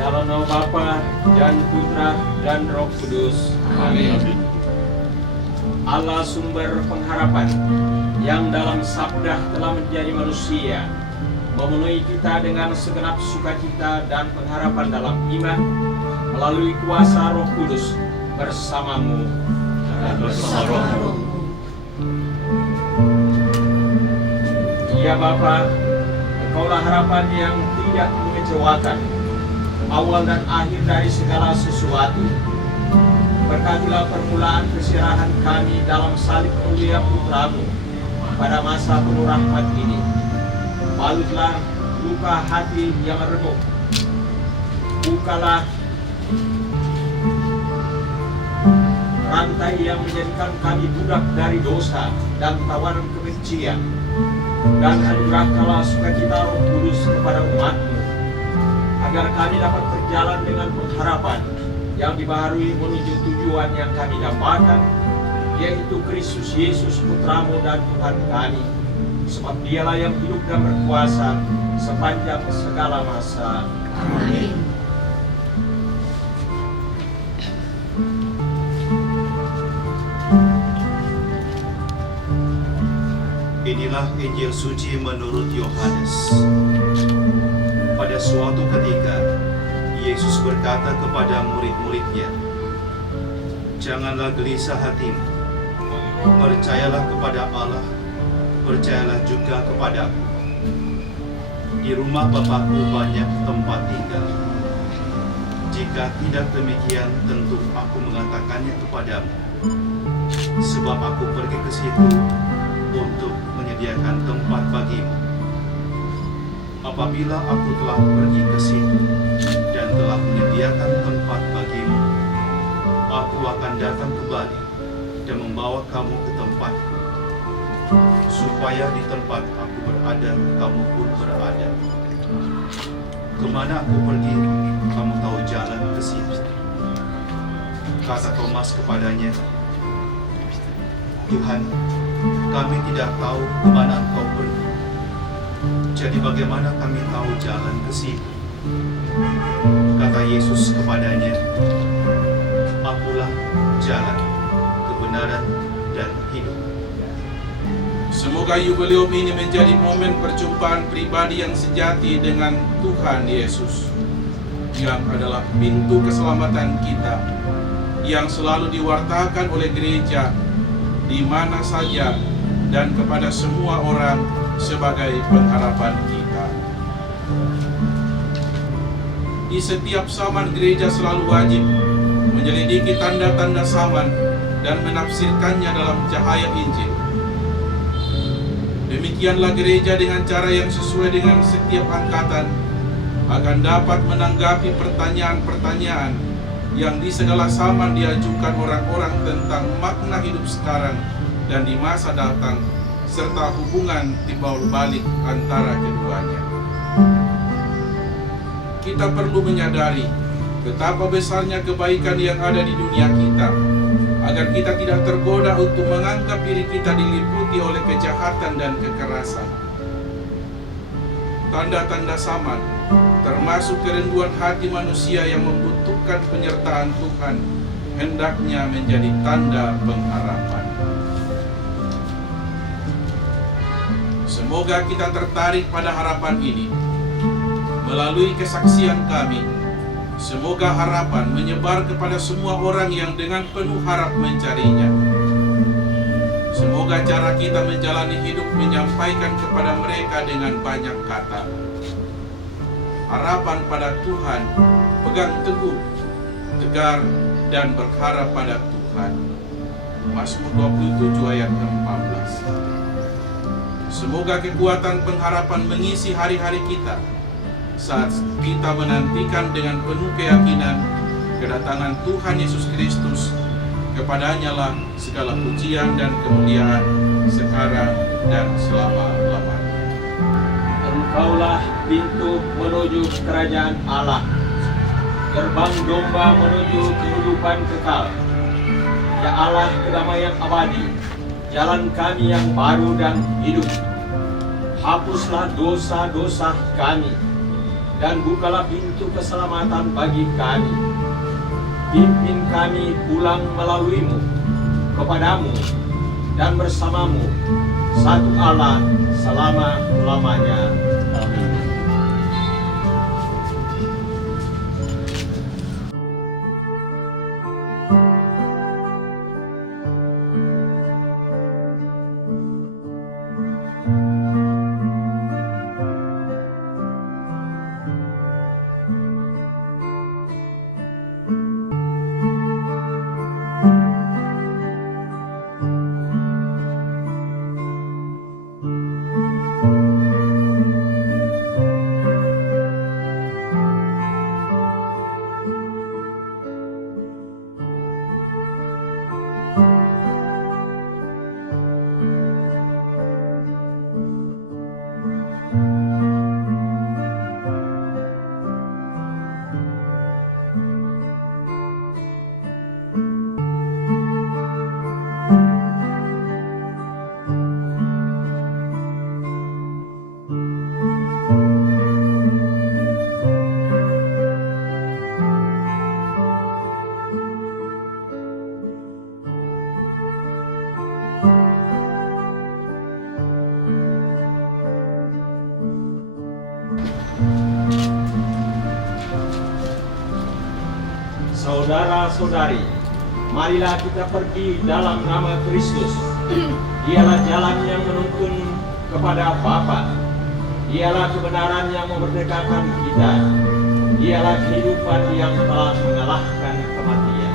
Dalam nama Bapa dan Putra dan Roh Kudus. Amin. Allah sumber pengharapan yang dalam sabda telah menjadi manusia, memenuhi kita dengan segenap sukacita dan pengharapan dalam iman melalui kuasa Roh Kudus bersamamu dan bersama rohmu. Ya Bapa, Engkaulah harapan yang tidak mengecewakan, awal dan akhir dari segala sesuatu. Berkatilah permulaan keserahan kami dalam salib mulia Putramu pada masa penuh rahmat ini. Balutlah luka hati yang remuk. Bukalah rantai yang menjadikan kami budak dari dosa dan tawanan kebencian. Dan anugerahkanlah sukacita Roh Kudus kepada umat-Mu, agar kami dapat berjalan dengan pengharapan yang dibaharui menuju tujuan yang kami dambakan, yaitu Kristus Yesus Putra-Mu dan Tuhan kami, sebab Dialah yang hidup dan berkuasa sepanjang segala masa. Amin. Inilah Injil suci menurut Yohanes. Pada suatu ketika, Yesus berkata kepada murid-muridnya, "Janganlah gelisah hatimu. Percayalah kepada Allah, percayalah juga kepadaku. Di rumah Bapa-Ku banyak tempat tinggal. Jika tidak demikian, tentu Aku mengatakannya kepadamu. Sebab Aku pergi ke situ untuk menyediakan tempat bagimu. Apabila Aku telah pergi ke situ dan telah menyediakan tempat bagimu, Aku akan datang kembali dan membawa kamu ke tempatku, supaya di tempat Aku berada, kamu pun berada. Kemana Aku pergi, kamu tahu jalan ke situ." Kata Thomas kepadanya, "Tuhan, kami tidak tahu kemana Engkau pergi. Jadi bagaimana kami tahu jalan ke situ?" Kata Yesus kepadanya, "Akulah jalan, kebenaran, dan hidup." Semoga Yubileum ini menjadi momen perjumpaan pribadi yang sejati dengan Tuhan Yesus, yang adalah pintu keselamatan kita, yang selalu diwartakan oleh gereja di mana saja dan kepada semua orang sebagai pengharapan kita. Di setiap zaman gereja selalu wajib menyelidiki tanda-tanda zaman dan menafsirkannya dalam cahaya Injil. Demikianlah gereja dengan cara yang sesuai dengan setiap angkatan akan dapat menanggapi pertanyaan-pertanyaan yang di segala zaman diajukan orang-orang tentang makna hidup sekarang dan di masa datang, serta hubungan timbal balik antara keduanya. Kita perlu menyadari betapa besarnya kebaikan yang ada di dunia kita, agar kita tidak tergoda untuk menganggap diri kita diliputi oleh kejahatan dan kekerasan. Tanda-tanda zaman, termasuk kerinduan hati manusia yang membutuhkan penyertaan Tuhan, hendaknya menjadi tanda pengharapan. Semoga kita tertarik pada harapan ini. Melalui kesaksian kami, semoga harapan menyebar kepada semua orang yang dengan penuh harap mencarinya. Semoga cara kita menjalani hidup menyampaikan kepada mereka dengan banyak kata. Harapan pada Tuhan, pegang teguh, tegar, dan berharap pada Tuhan. Mazmur 27 ayat 14. Semoga kekuatan pengharapan mengisi hari-hari kita saat kita menantikan dengan penuh keyakinan kedatangan Tuhan Yesus Kristus. Kepadanya lah segala pujian dan kemuliaan sekarang dan selama-lamanya. Engkaulah pintu menuju kerajaan Allah, gerbang domba menuju kehidupan kekal. Ya Allah, kedamaian abadi, jalan kami yang baru dan hidup. Hapuslah dosa-dosa kami, dan bukalah pintu keselamatan bagi kami. Pimpin kami pulang melaluimu, kepadamu, dan bersamamu, satu Allah selama-lamanya. Amin. Saudara-saudari, marilah kita pergi dalam nama Kristus. Dialah jalan yang menuntun kepada Bapa. Dialah kebenaran yang memerdekakan kita. Dialah kehidupan yang telah mengalahkan kematian.